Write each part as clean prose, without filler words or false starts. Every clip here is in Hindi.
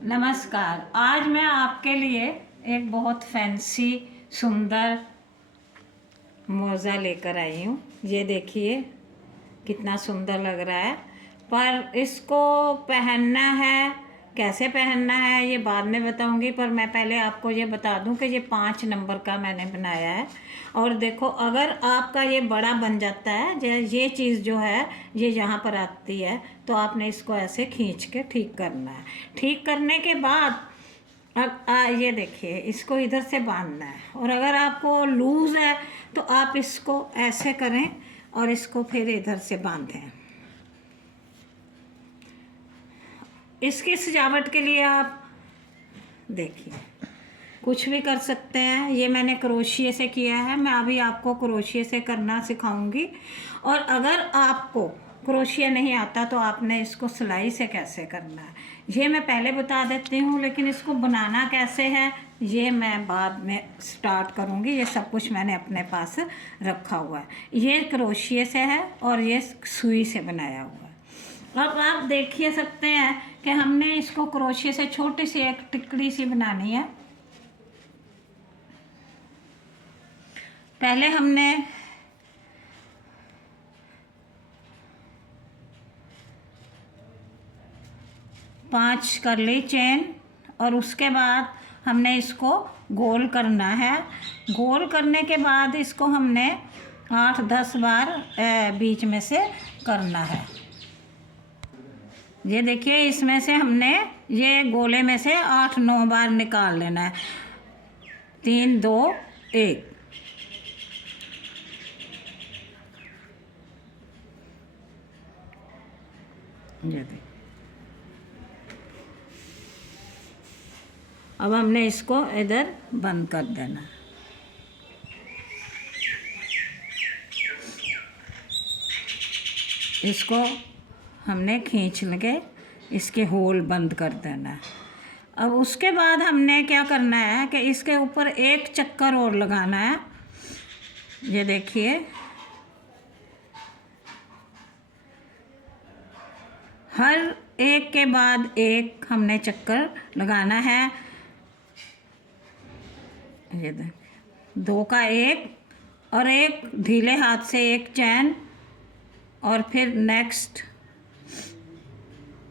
नमस्कार। आज मैं आपके लिए एक बहुत फैंसी सुंदर मोज़ा लेकर आई हूँ। ये देखिए कितना सुंदर लग रहा है, पर इसको पहनना है, कैसे पहनना है ये बाद में बताऊंगी। पर मैं पहले आपको ये बता दूं कि ये 5 नंबर का मैंने बनाया है। और देखो, अगर आपका ये बड़ा बन जाता है, ये चीज़ जो है ये यहाँ पर आती है, तो आपने इसको ऐसे खींच के ठीक करना है। ठीक करने के बाद अब ये देखिए, इसको इधर से बांधना है। और अगर आपको लूज़ है तो आप इसको ऐसे करें और इसको फिर इधर से बांधें। इसकी सजावट के लिए आप देखिए कुछ भी कर सकते हैं। ये मैंने क्रोशिए से किया है, मैं अभी आपको क्रोशिए से करना सिखाऊंगी। और अगर आपको क्रोशिया नहीं आता तो आपने इसको सिलाई से कैसे करना है ये मैं पहले बता देती हूँ, लेकिन इसको बनाना कैसे है ये मैं बाद में स्टार्ट करूँगी। ये सब कुछ मैंने अपने पास रखा हुआ है। ये क्रोशिए से है और ये सुई से बनाया हुआ है। अब आप देखिए सकते हैं कि हमने इसको क्रोशिए से छोटी सी एक टिकड़ी सी बनानी है। पहले हमने पांच कर ली चेन, और उसके बाद हमने इसको गोल करना है। गोल करने के बाद इसको हमने 8-10 बार बीच में से करना है। ये देखिए, इसमें से हमने ये गोले में से 8-9 बार निकाल लेना है। 3 2 1। ये देखिए, अब हमने इसको इधर बंद कर देना। इसको हमने खींच लगे इसके होल बंद कर देना है। अब उसके बाद हमने क्या करना है कि इसके ऊपर एक चक्कर और लगाना है। ये देखिए, हर एक के बाद एक हमने चक्कर लगाना है। ये देखिए, 2 का एक, और एक ढीले हाथ से एक चैन, और फिर नेक्स्ट।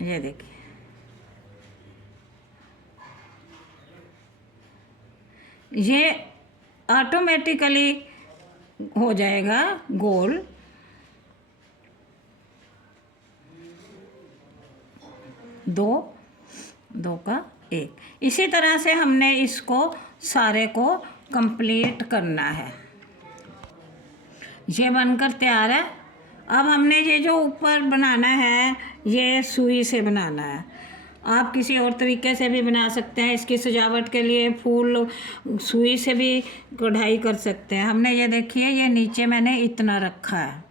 ये देखिए, ये ऑटोमेटिकली हो जाएगा गोल। 2 का एक। इसी तरह से हमने इसको सारे को कंप्लीट करना है। ये बनकर तैयार है। अब हमने ये जो ऊपर बनाना है ये सुई से बनाना है। आप किसी और तरीके से भी बना सकते हैं। इसकी सजावट के लिए फूल सुई से भी कढ़ाई कर सकते हैं। हमने ये देखिए, ये नीचे मैंने इतना रखा है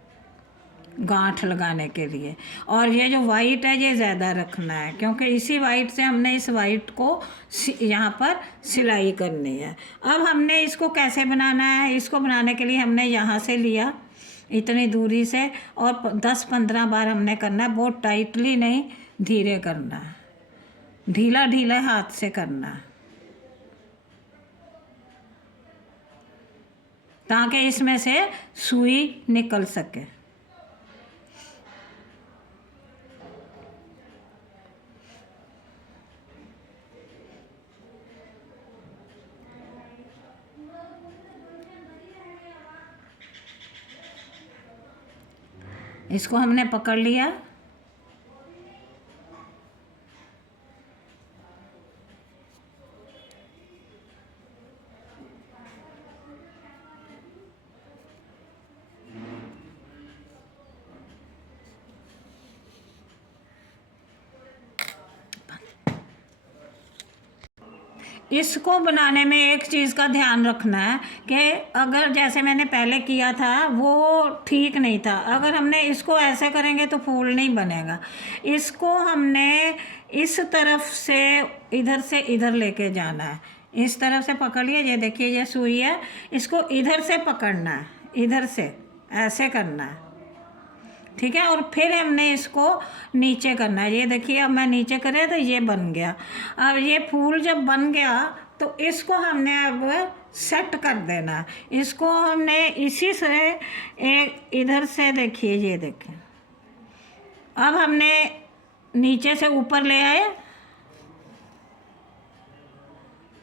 गांठ लगाने के लिए, और ये जो वाइट है ये ज़्यादा रखना है, क्योंकि इसी वाइट से हमने इस वाइट को यहाँ पर सिलाई करनी है। अब हमने इसको कैसे बनाना है, इसको बनाने के लिए हमने यहाँ से लिया इतनी दूरी से, और 10-15 बार हमने करना है। बहुत टाइटली नहीं, धीरे करना है, ढीला ढीला हाथ से करना है, ताकि इसमें से सुई निकल सके। इसको हमने पकड़ लिया। इसको बनाने में एक चीज़ का ध्यान रखना है कि अगर जैसे मैंने पहले किया था वो ठीक नहीं था, अगर हमने इसको ऐसे करेंगे तो फूल नहीं बनेगा। इसको हमने इस तरफ से इधर लेके जाना है। इस तरफ से पकड़िए, ये देखिए ये सुई है, इसको इधर से पकड़ना है, इधर से ऐसे करना है, ठीक है। और फिर हमने इसको नीचे करना है। ये देखिए अब मैं नीचे करे तो ये बन गया। अब ये फूल जब बन गया तो इसको हमने अब सेट कर देना। इसको हमने इसी से एक इधर से देखिए, ये देखिए अब हमने नीचे से ऊपर ले आए,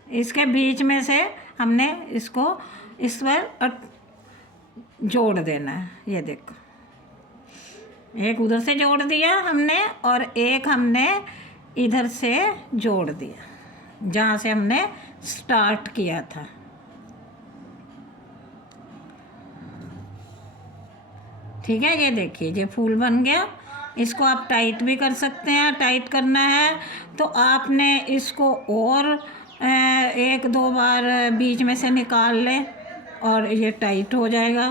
इसके बीच में से हमने इसको इस पर जोड़ देना है। ये देखो एक उधर से जोड़ दिया हमने और एक हमने इधर से जोड़ दिया जहाँ से हमने स्टार्ट किया था। ठीक है, ये देखिए ये फूल बन गया। इसको आप टाइट भी कर सकते हैं। टाइट करना है तो आपने इसको और 1-2 बार बीच में से निकाल लें और ये टाइट हो जाएगा।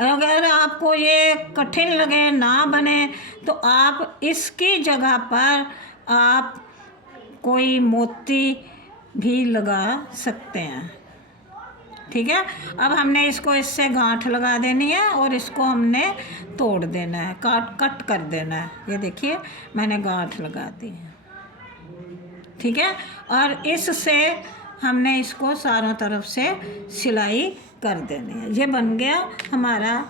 अगर आपको ये कठिन लगे, ना बने, तो आप इसकी जगह पर आप कोई मोती भी लगा सकते हैं। ठीक है, अब हमने इसको इससे गांठ लगा देनी है और इसको हमने तोड़ देना है, कट कर देना है। ये देखिए मैंने गांठ लगा दी है। ठीक है, और इससे हमने इसको चारों तरफ से सिलाई कर देनी है। ये बन गया हमारा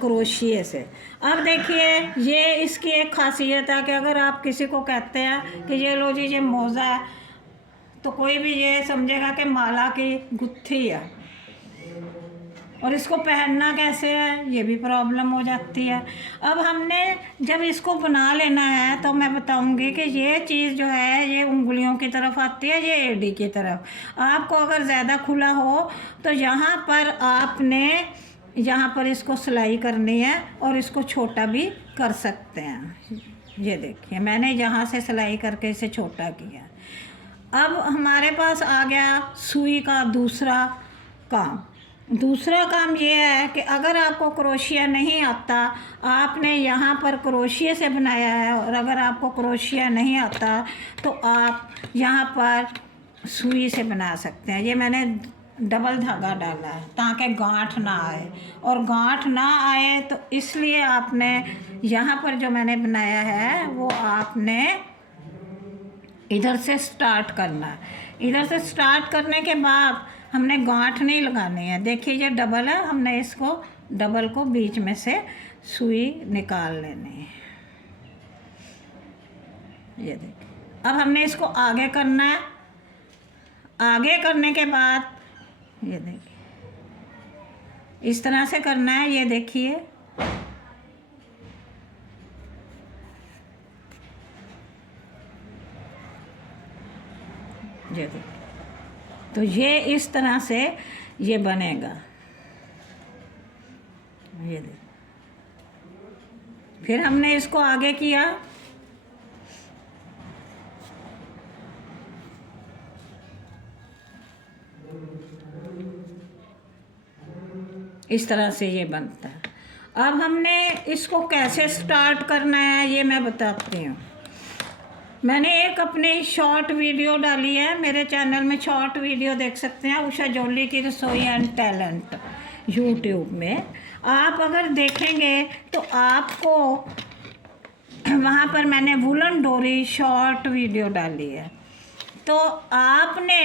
क्रोशिए से। अब देखिए ये इसकी एक खासियत है कि अगर आप किसी को कहते हैं कि ये लो जी ये मोज़ा है, तो कोई भी ये समझेगा कि माला की गुत्थी है और इसको पहनना कैसे है, ये भी प्रॉब्लम हो जाती है। अब हमने जब इसको बना लेना है तो मैं बताऊंगी कि ये चीज़ जो है ये उंगलियों की तरफ आती है, ये एड़ी की तरफ। आपको अगर ज़्यादा खुला हो तो यहाँ पर आपने यहाँ पर इसको सिलाई करनी है और इसको छोटा भी कर सकते हैं। ये देखिए मैंने यहाँ से सिलाई करके इसे छोटा किया। अब हमारे पास आ गया सुई का दूसरा काम। दूसरा काम ये है कि अगर आपको क्रोशिया नहीं आता, आपने यहाँ पर क्रोशिया से बनाया है, और अगर आपको क्रोशिया नहीं आता तो आप यहाँ पर सुई से बना सकते हैं। ये मैंने डबल धागा डाला है ताकि गांठ ना आए, और गांठ ना आए तो इसलिए आपने यहाँ पर जो मैंने बनाया है वो आपने इधर से स्टार्ट करना है। इधर से स्टार्ट करने के बाद हमने गांठ नहीं लगानी है। देखिए ये डबल है, हमने इसको डबल को बीच में से सुई निकाल लेनी है। ये देखिए अब हमने इसको आगे करना है। आगे करने के बाद ये देखिए इस तरह से करना है। ये देखिए ये देखिए, तो ये इस तरह से ये बनेगा। ये देखिए फिर हमने इसको आगे किया। इस तरह से ये बनता है। अब हमने इसको कैसे स्टार्ट करना है ये मैं बताती हूँ। मैंने एक अपनी शॉर्ट वीडियो डाली है, मेरे चैनल में शॉर्ट वीडियो देख सकते हैं, उषा जॉली की रसोई एंड टैलेंट यूट्यूब में। आप अगर देखेंगे तो आपको वहाँ पर मैंने वुलन डोरी शॉर्ट वीडियो डाली है। तो आपने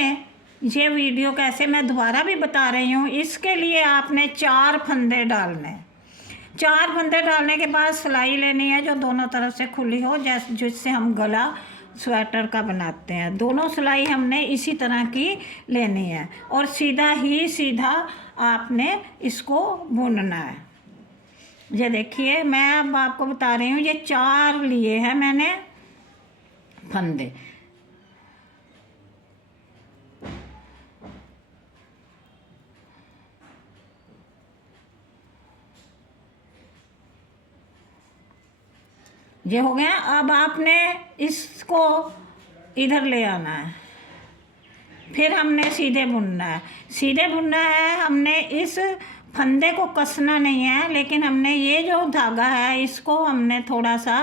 ये वीडियो कैसे, मैं दोबारा भी बता रही हूँ, इसके लिए आपने 4 फंदे डालने। 4 फंदे डालने के बाद सिलाई लेनी है जो दोनों तरफ से खुली हो, जैसे जिससे हम गला स्वेटर का बनाते हैं। दोनों सिलाई हमने इसी तरह की लेनी है और सीधा ही सीधा आपने इसको बुनना है। ये देखिए मैं अब आपको बता रही हूँ, ये 4 लिए हैं मैंने फंदे। ये हो गया। अब आपने इसको इधर ले आना है, फिर हमने सीधे बुनना है। सीधे बुनना है, हमने इस फंदे को कसना नहीं है, लेकिन हमने ये जो धागा है इसको हमने थोड़ा सा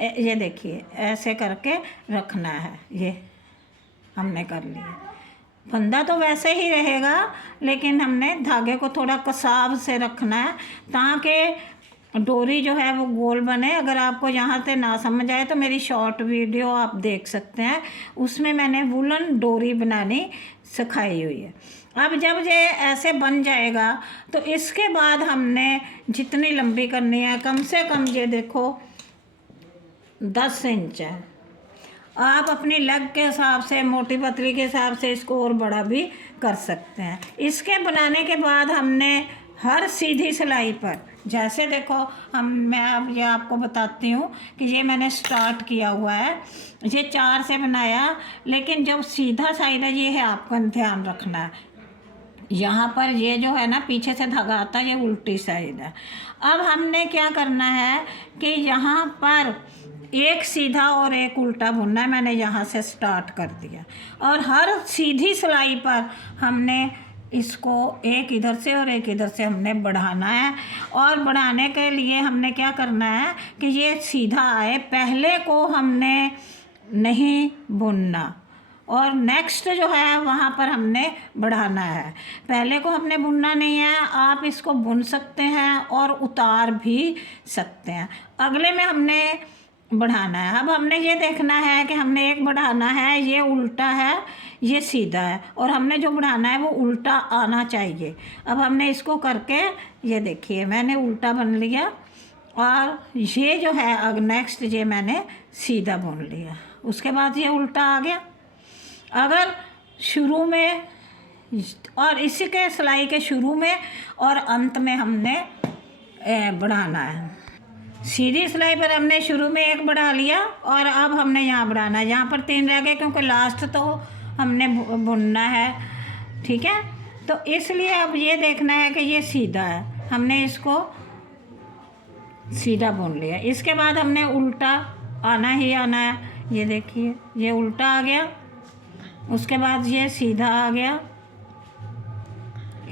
ये देखिए ऐसे करके रखना है। ये हमने कर लिया। फंदा तो वैसे ही रहेगा, लेकिन हमने धागे को थोड़ा कसाव से रखना है ताकि डोरी जो है वो गोल बने। अगर आपको यहाँ से ना समझ आए तो मेरी शॉर्ट वीडियो आप देख सकते हैं, उसमें मैंने वुलन डोरी बनानी सिखाई हुई है। अब जब ये ऐसे बन जाएगा तो इसके बाद हमने जितनी लंबी करनी है, कम से कम ये देखो 10 इंच है। आप अपनी लेग के हिसाब से, मोटी पतली के हिसाब से इसको और बड़ा भी कर सकते हैं। इसके बनाने के बाद हमने हर सीधी सिलाई पर, जैसे देखो मैं अब ये आपको बताती हूँ कि ये मैंने स्टार्ट किया हुआ है, ये 4 से बनाया, लेकिन जब सीधा साइड है, ये है आपको ध्यान रखना है, यहाँ पर ये जो है ना पीछे से धागा आता है, ये उल्टी साइड है। अब हमने क्या करना है कि यहाँ पर एक सीधा और एक उल्टा बुनना है। मैंने यहाँ से स्टार्ट कर दिया और हर सीधी सिलाई पर हमने इसको एक इधर से और एक इधर से हमने बढ़ाना है। और बढ़ाने के लिए हमने क्या करना है कि ये सीधा आए, पहले को हमने नहीं बुनना और नेक्स्ट जो है वहाँ पर हमने बढ़ाना है। पहले को हमने बुनना नहीं है, आप इसको बुन सकते हैं और उतार भी सकते हैं। अगले में हमने बढ़ाना है। अब हमने ये देखना है कि हमने एक बढ़ाना है, ये उल्टा है, ये सीधा है, और हमने जो बढ़ाना है वो उल्टा आना चाहिए। अब हमने इसको करके, ये देखिए मैंने उल्टा बन लिया और ये जो है अब नेक्स्ट ये मैंने सीधा बुन लिया, उसके बाद ये उल्टा आ गया। अगर शुरू में और इसी के सिलाई के शुरू में और अंत में हमने बढ़ाना है। सीधी सिलाई पर हमने शुरू में एक बढ़ा लिया और अब हमने यहाँ बढ़ाना है। यहाँ पर 3 रह गए क्योंकि लास्ट तो हमने बुनना है, ठीक है। तो इसलिए अब ये देखना है कि ये सीधा है, हमने इसको सीधा बुन लिया। इसके बाद हमने उल्टा आना ही आना है। ये देखिए ये उल्टा आ गया, उसके बाद ये सीधा आ गया,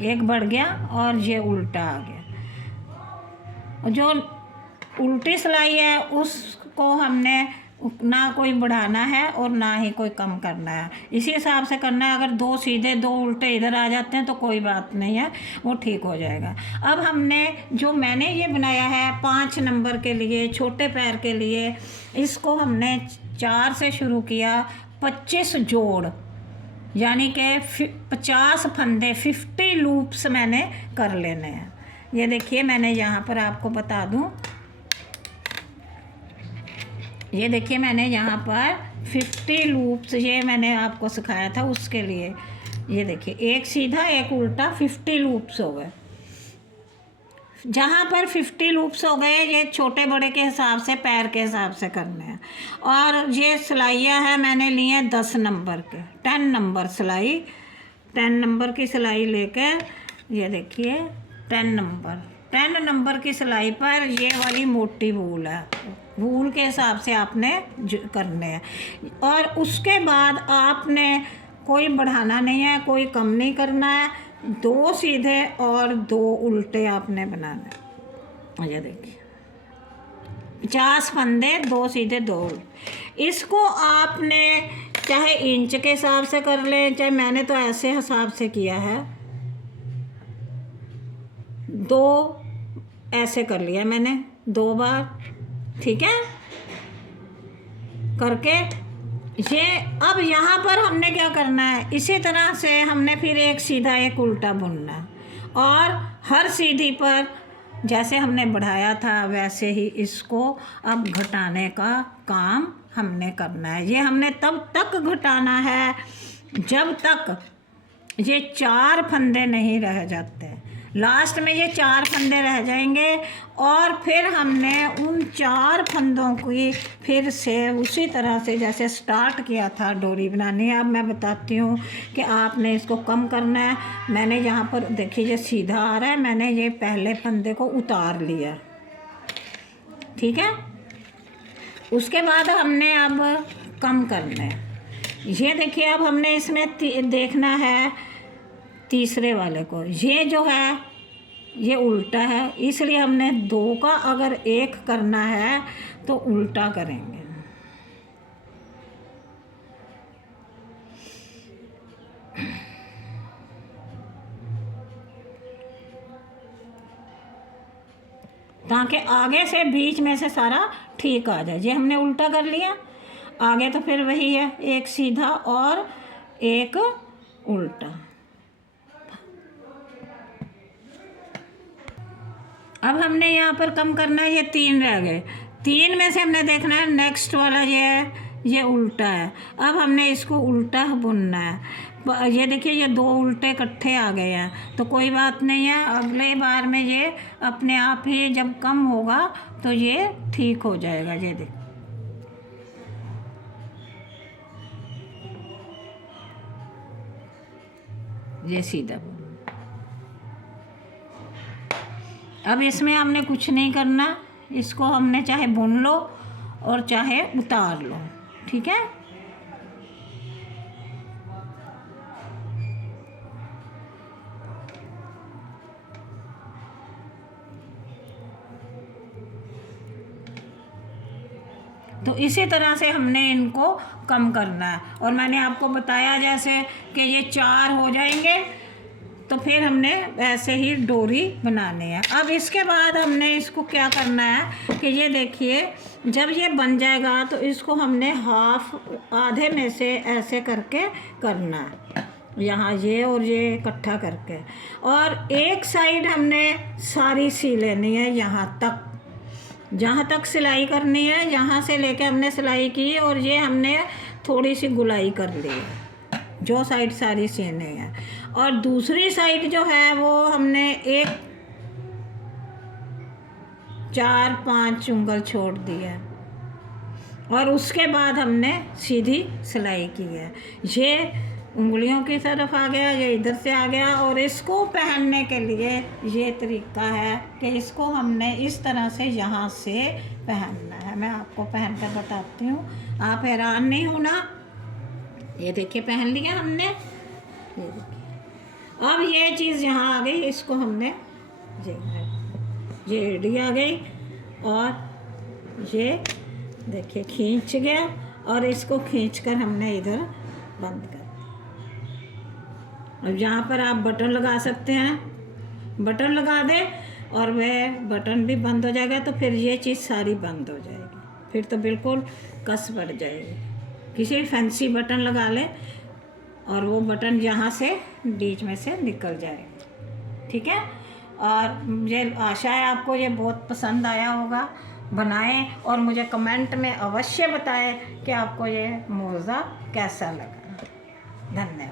एक बढ़ गया और ये उल्टा आ गया। जो उल्टी सिलाई है उसको हमने ना कोई बढ़ाना है और ना ही कोई कम करना है, इसी हिसाब से करना है। अगर 2 सीधे 2 उल्टे इधर आ जाते हैं तो कोई बात नहीं है, वो ठीक हो जाएगा। अब हमने जो मैंने ये बनाया है 5 नंबर के लिए, छोटे पैर के लिए, इसको हमने 4 से शुरू किया, 25 जोड़ यानी कि 50 फंदे, 50 लूप्स मैंने कर लेने हैं। ये देखिए मैंने यहाँ पर आपको बता दूँ, ये देखिए मैंने यहाँ पर 50 लूप्स ये मैंने आपको सिखाया था उसके लिए। ये देखिए एक सीधा एक उल्टा, 50 लूप्स हो गए। जहाँ पर 50 लूप्स हो गए, ये छोटे बड़े के हिसाब से, पैर के हिसाब से करने हैं। और ये सिलाइयाँ हैं मैंने ली हैं 10 नंबर के, 10 नंबर सिलाई, 10 नंबर की सिलाई लेकर, ये देखिए 10 नंबर की सिलाई पर ये वाली मोटी वूल है, वूल के हिसाब से आपने करने हैं। और उसके बाद आपने कोई बढ़ाना नहीं है, कोई कम नहीं करना है, 2 सीधे और 2 उल्टे आपने बनाने। ये देखिए 50 फंदे, 2 सीधे 2 उल्टे। इसको आपने चाहे इंच के हिसाब से कर लें, चाहे मैंने तो ऐसे हिसाब से किया है, 2 ऐसे कर लिया मैंने 2 बार, ठीक है करके। ये अब यहाँ पर हमने क्या करना है, इसी तरह से हमने फिर एक सीधा एक उल्टा बुनना है और हर सीधी पर जैसे हमने बढ़ाया था वैसे ही इसको अब घटाने का काम हमने करना है। ये हमने तब तक घटाना है जब तक ये 4 फंदे नहीं रह जाते। लास्ट में ये 4 फंदे रह जाएंगे और फिर हमने उन 4 फंदों की फिर से उसी तरह से जैसे स्टार्ट किया था डोरी बनानी। अब मैं बताती हूँ कि आपने इसको कम करना है। मैंने यहाँ पर देखिए ये सीधा आ रहा है, मैंने ये पहले फंदे को उतार लिया, ठीक है। उसके बाद हमने अब कम करना है। ये देखिए अब हमने इसमें देखना है तीसरे वाले को, ये जो है ये उल्टा है, इसलिए हमने 2 का अगर 1 करना है तो उल्टा करेंगे। ताकि आगे से बीच में से सारा ठीक आ जाए। ये हमने उल्टा कर लिया, आगे तो फिर वही है, एक सीधा और एक उल्टा। अब हमने यहाँ पर कम करना है, ये 3 रह गए, 3 में से हमने देखना है नेक्स्ट वाला ये है, ये उल्टा है। अब हमने इसको उल्टा बुनना है। ये देखिए ये 2 उल्टे इकट्ठे आ गए हैं, तो कोई बात नहीं है, अगले बार में ये अपने आप ही जब कम होगा तो ये ठीक हो जाएगा। ये देख, ये सीधा बुन। अब इसमें हमने कुछ नहीं करना, इसको हमने चाहे बुन लो और चाहे उतार लो, ठीक है। तो इसी तरह से हमने इनको कम करना है। और मैंने आपको बताया जैसे कि ये 4 हो जाएंगे तो फिर हमने ऐसे ही डोरी बनानी है। अब इसके बाद हमने इसको क्या करना है कि ये देखिए जब ये बन जाएगा तो इसको हमने हाफ, आधे में से ऐसे करके करना है, यहाँ ये और ये इकट्ठा करके, और एक साइड हमने सारी सी लेनी है यहाँ तक, जहाँ तक सिलाई करनी है, यहाँ से लेके हमने सिलाई की और ये हमने थोड़ी सी गुलाई कर ली है, जो साइड सारी सीने है। और दूसरी साइड जो है वो हमने 1, 4, 5 उंगल छोड़ दी है और उसके बाद हमने सीधी सिलाई की है। ये उंगलियों की तरफ आ गया, ये इधर से आ गया। और इसको पहनने के लिए ये तरीका है कि इसको हमने इस तरह से यहाँ से पहनना है। मैं आपको पहन कर बताती हूँ, आप हैरान नहीं होना। ये देखिए पहन लिया हमने, ये देखिए। अब ये चीज़ यहाँ आ गई, इसको हमने ये एड़ी आ गई और ये देखिए खींच गया और इसको खींच कर हमने इधर बंद कर दिया। अब यहाँ पर आप बटन लगा सकते हैं, बटन लगा दें और वह बटन भी बंद हो जाएगा, तो फिर ये चीज़ सारी बंद हो जाएगी, फिर तो बिल्कुल कस बढ़ जाएगी। किसी फैंसी बटन लगा लें और वो बटन यहाँ से बीच में से निकल जाएगा, ठीक है। और मुझे आशा है आपको ये बहुत पसंद आया होगा। बनाएं और मुझे कमेंट में अवश्य बताएं कि आपको ये मोज़ा कैसा लगा। धन्यवाद।